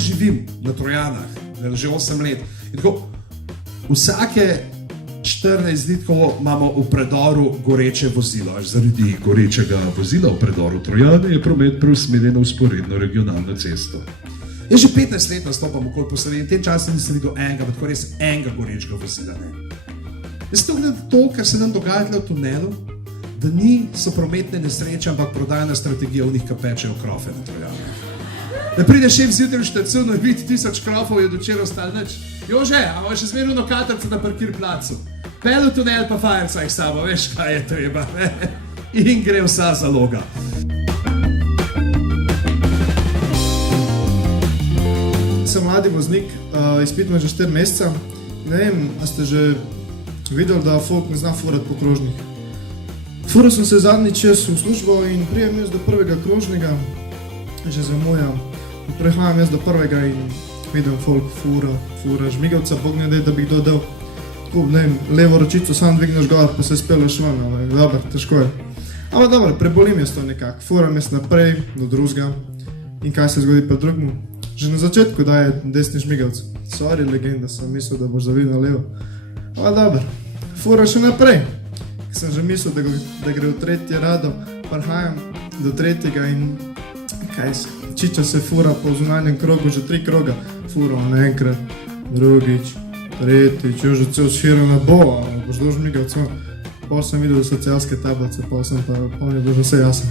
jaz živim na Trojanah, že 8 let. In tako, vsake 14 dni imamo v predoru goreče vozilo. Zaradi gorečega vozila v predoru Trojane je promet preusmerjen na vzporedno regionalno cesto. Jaz že 15 let nastopam okoli po Sloveniji in v tem času nisem videl enega, tako res enega gorečega vozila. Jaz to gledam to, kar se nam dogaja v tunelu, da so prometne nesreče, ampak prodajna strategija v njih, ki pečejo krofe na Trojane. Da pride šef zjutraj v štacuno in vidi 1000 krofov, je od včeraj ostalo nič. Jože, a imaš še zmerno katrce na parkir placu? Pel v tunel pa fajerca jih sabo, veš kaj je treba, ne? In gre vsa zaloga. Sem mladi voznik, izpit me že 4 meseca. Ne vem, a ste že videli, da folk ne zna furat po krožnih. Fural sem se zadnji čas v službo in prijem jaz do prvega krožnega, že zamujam. Prehajam jaz do prvega in vidim folk fura žmigavca, bog ne dej, da bi kdo dal. Tako, ne vem, levo ročico sam dvigneš gor, pa se speleš ven, ali dobro, težko je. Ampak dobro, prebolim jaz to nekako, furam jaz naprej, do drugega. In kaj se zgodi pa drugemu? Že na začetku daje desni žmigavc. Sorry, legenda, sem mislil, da boš zavidel na levo. Ampak dobro, fura še naprej. Sem že mislil, da gre v tretje rado, prihajam do tretjega in kaj se, čiča se fura po zunanjem krogu, že 3 kroga fura, enkrat, drugič, tretjič, jo že cel širo na bo, ali boš dožmigavc. Pol sem videl socialske tablice, pol je bilo že vse jasno.